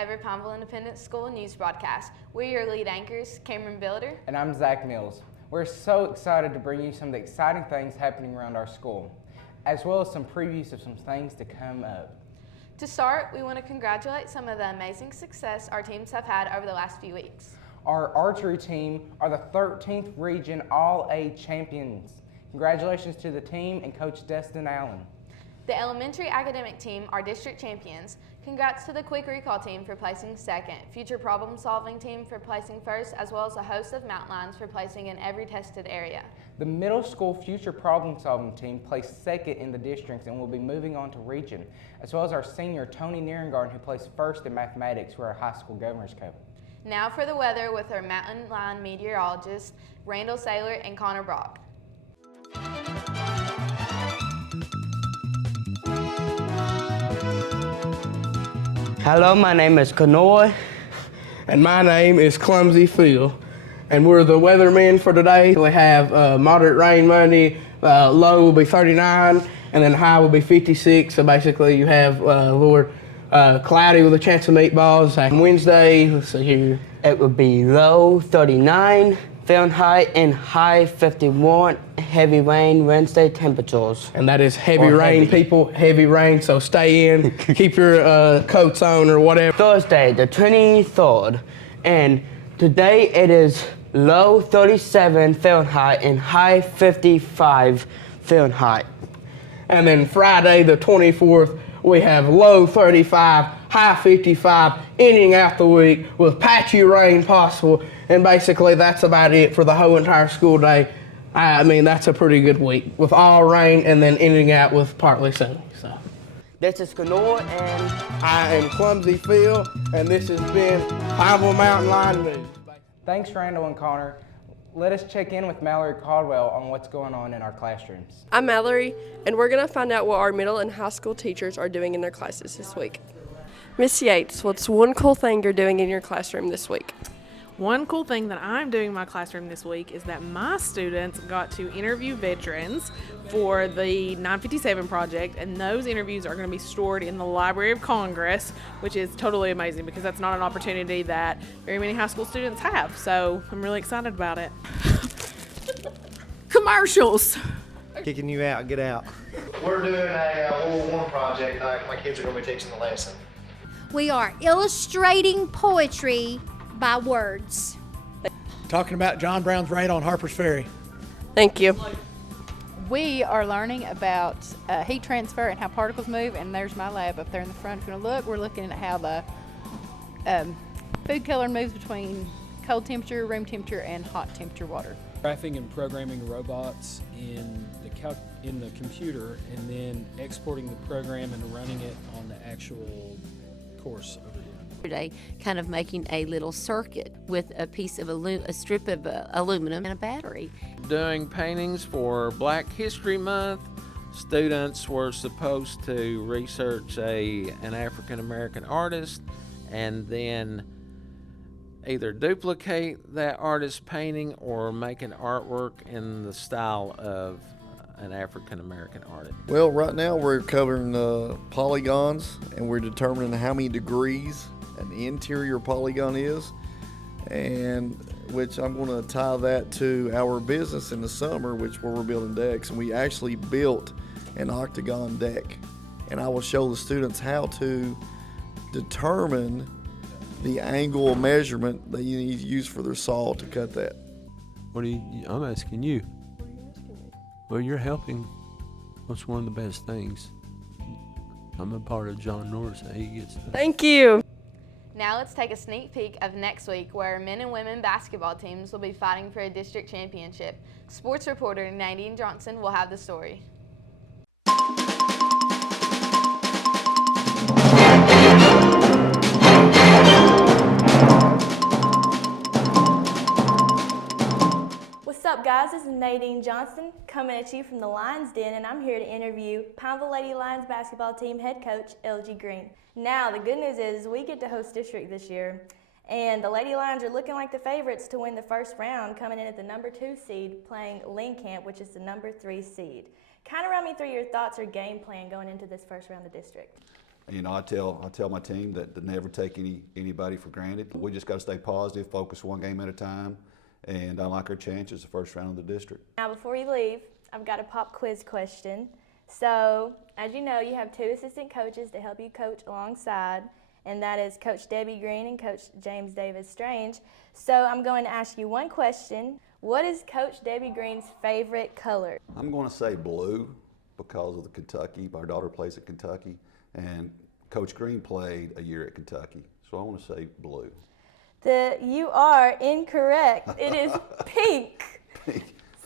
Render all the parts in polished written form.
ever Pineville Independent School news broadcast. We're your lead anchors, Cameron Builder. And I'm Zach Mills. We're so excited to bring you some of the exciting things happening around our school, as well as some previews of some things to come up. To start, we want to congratulate some of the amazing success our teams have had over the last few weeks. Our archery team are the 13th region All-A champions. Congratulations to the team and Coach Destin Allen. The elementary academic team are district champions. Congrats to the quick recall team for placing second, future problem solving team for placing first, as well as a host of mountain lions for placing in every tested area. The middle school future problem solving team placed second in the districts and will be moving on to region, as well as our senior Tony Nierengarten, who placed first in mathematics for our high school governor's cup. Now for the weather with our mountain lion meteorologists, Randall Saylor and Connor Brock. Hello, my name is Kanoy. And my name is Clumsy Phil. And we're the weathermen for today. We have moderate rain Monday, low will be 39, and then high will be 56. So basically you have cloudy with a chance of meatballs. Wednesday, let's see here. It would be low 39 Fahrenheit and high 51. Heavy rain Wednesday temperatures. And that is heavy rain, people. Heavy rain, so stay in. Keep your coats on or whatever. Thursday, the 23rd, and today it is low 37 Fahrenheit and high 55 Fahrenheit. And then Friday, the 24th, we have low 35, high 55, ending out the week with patchy rain possible. And basically that's about it for the whole entire school day. I mean, that's a pretty good week with all rain and then ending out with partly sunny. So, this is Kanoy and I am Clumsy Phil, and this has been Pineville Mountain Lion News. Thanks, Randall and Connor. Let us check in with Mallory Caldwell on what's going on in our classrooms. I'm Mallory, and we're going to find out what our middle and high school teachers are doing in their classes this week. Miss Yates, what's one cool thing you're doing in your classroom this week? One cool thing that I'm doing in my classroom this week is that my students got to interview veterans for the 957 project, and those interviews are going to be stored in the Library of Congress, which is totally amazing because that's not an opportunity that very many high school students have. So I'm really excited about it. Commercials. Kicking you out, get out. We're doing a World War I project. My kids are going to be teaching the lesson. We are illustrating poetry by words. Talking about John Brown's raid on Harper's Ferry. Thank you. We are learning about heat transfer and how particles move, and there's my lab up there in the front. If you want to look, we're looking at how the food coloring moves between cold temperature, room temperature, and hot temperature water. Graphing and programming robots in the computer, and then exporting the program and running it on the actual course over here. Today, kind of making a little circuit with a piece of a strip of aluminum and a battery. Doing paintings for Black History Month. Students were supposed to research an African American artist and then either duplicate that artist's painting or make an artwork in the style of an African American artist. Well, right now we're covering polygons, and we're determining how many degrees an interior polygon is, and which I'm going to tie that to our business in the summer, which where we're building decks, and we actually built an octagon deck, and I will show the students how to determine the angle measurement that you need to use for their saw to cut that. I'm asking you. Well, you're helping. What's one of the best things? I'm a part of John Norris. He gets that. Thank you. Now let's take a sneak peek of next week, where our men and women basketball teams will be fighting for a district championship. Sports reporter Nadine Johnson will have the story. What's up, guys? This is Nadine Johnson coming at you from the Lions Den, and I'm here to interview Pineville Lady Lions basketball team head coach Elgie Green. Now, the good news is we get to host district this year, and the Lady Lions are looking like the favorites to win the first round, coming in at the number 2 seed, playing Lincoln, which is the number 3 seed. Kind of run me through your thoughts or game plan going into this first round of district. You know, I tell my team that to never take anybody for granted. We just got to stay positive, focus one game at a time, and I like our chances the first round of the district. Now, before you leave, I've got a pop quiz question. So, as you know, you have 2 assistant coaches to help you coach alongside, and that is Coach Debbie Green and Coach James Davis Strange. So, I'm going to ask you one question. What is Coach Debbie Green's favorite color? I'm going to say blue because of the Kentucky. My daughter plays at Kentucky, and Coach Green played a year at Kentucky, so I want to say blue. You are incorrect. It is pink.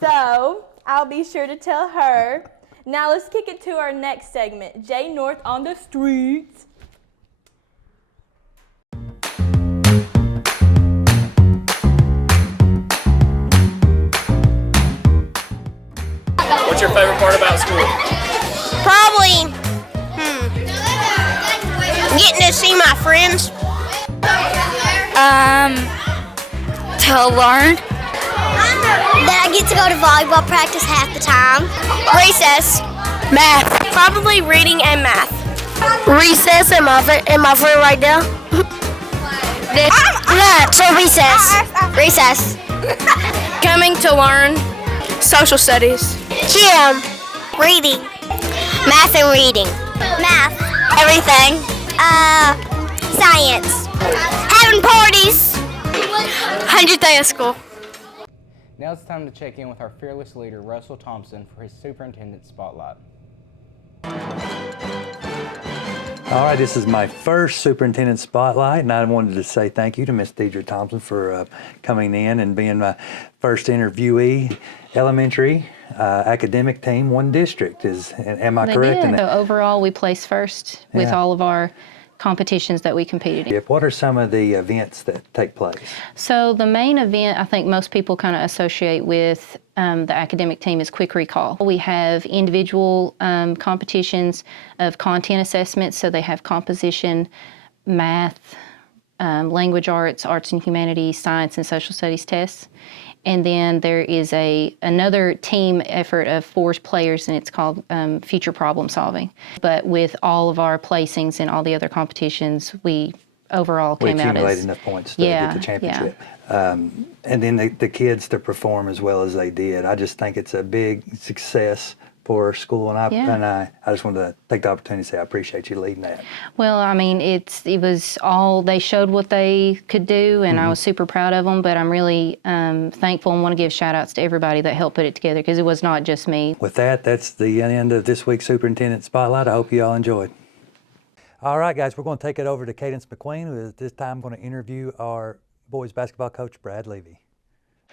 So, I'll be sure to tell her. Now let's kick it to our next segment, J North on the streets. What's your favorite part about school? Probably, getting to see my friends. To learn. That I get to go to volleyball practice half the time. Recess. Math. Probably reading and math. Recess and my friend right there. So recess. Recess. Coming to learn. Social studies. Gym. Reading. Math and reading. Math. Everything. Science. Having parties. 100th day of school. Now it's time to check in with our fearless leader, Russell Thompson, for his Superintendent Spotlight. All right, this is my first Superintendent Spotlight, and I wanted to say thank you to Miss Deidre Thompson for coming in and being my first interviewee. Elementary academic team, 1 district. Am I correct in that? So overall, we placed first with all of our competitions that we competed in. What are some of the events that take place? So the main event I think most people kind of associate with the academic team is quick recall. We have individual competitions of content assessments, so they have composition, math, language arts, arts and humanities, science and social studies tests. And then there is another team effort of 4 players, and it's called future problem solving. But with all of our placings and all the other competitions, we overall came out as... We accumulated enough points to get the championship. And then the kids to perform as well as they did. I just think it's a big success for our school, and I just wanted to take the opportunity to say I appreciate you leading that. Well, I mean, it was all, they showed what they could do, and I was super proud of them, but I'm really thankful and want to give shout outs to everybody that helped put it together, because it was not just me. With that, that's the end of this week's Superintendent Spotlight. I hope you all enjoyed. All right, guys, we're going to take it over to Cadence McQueen, who is this time going to interview our boys basketball coach, Brad Levy.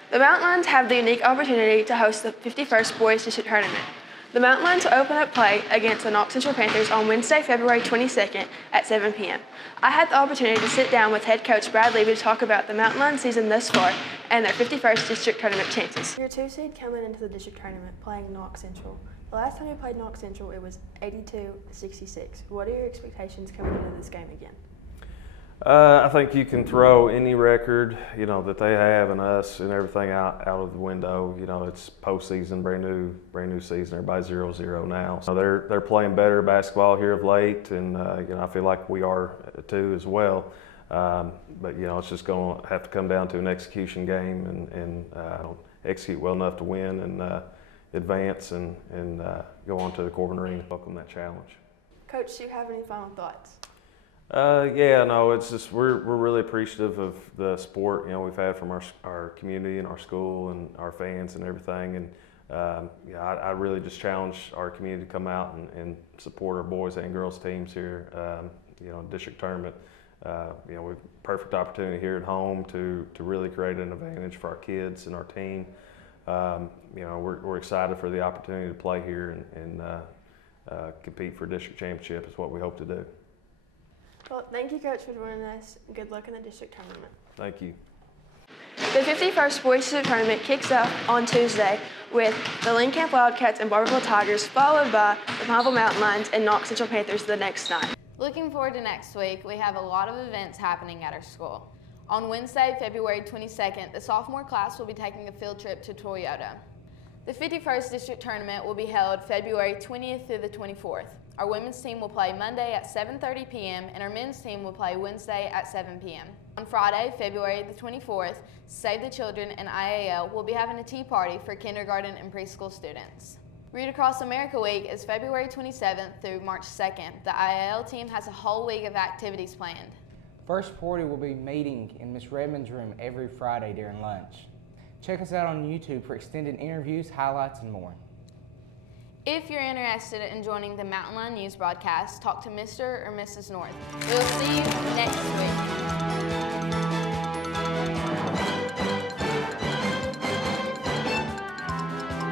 The Mountain Lions have the unique opportunity to host the 51st Boys District Tournament. The Mountain Lions will open up play against the Knox Central Panthers on Wednesday, February 22nd at 7 p.m. I had the opportunity to sit down with head coach Brad Levy to talk about the Mountain Lions season thus far and their 51st district tournament chances. You're 2 seed coming into the district tournament playing Knox Central. The last time you played Knox Central, it was 82-66. What are your expectations coming into this game again? I think you can throw any record, that they have and us and everything out of the window. It's postseason, brand new season. Everybody's 0-0 now. So they're playing better basketball here of late, and I feel like we are too as well. But it's just going to have to come down to an execution game and execute well enough to win and advance and go on to the Corbin Arena. Welcome that challenge. Coach, do you have any final thoughts? It's just we're really appreciative of the support we've had from our community and our school and our fans and everything. And I really just challenge our community to come out and support our boys and girls teams here. District tournament. We've perfect opportunity here at home to really create an advantage for our kids and our team. We're excited for the opportunity to play here and compete for district championship is what we hope to do. Well, thank you, Coach, for joining us. Good luck in the district tournament. Thank you. The 51st Boys District Tournament kicks off on Tuesday with the Lincoln Wildcats and Barberville Tigers, followed by the Pineville Mountain Lions and Knox Central Panthers the next night. Looking forward to next week, we have a lot of events happening at our school. On Wednesday, February 22nd, the sophomore class will be taking a field trip to Toyota. The 51st District Tournament will be held February 20th through the 24th. Our women's team will play Monday at 7:30 p.m. and our men's team will play Wednesday at 7 p.m. On Friday, February the 24th, Save the Children and IAL will be having a tea party for kindergarten and preschool students. Read Across America Week is February 27th through March 2nd. The IAL team has a whole week of activities planned. First 40 will be meeting in Miss Redmond's room every Friday during lunch. Check us out on YouTube for extended interviews, highlights, and more. If you're interested in joining the Mountain Line News broadcast, talk to Mr. or Mrs. North. We'll see you next week.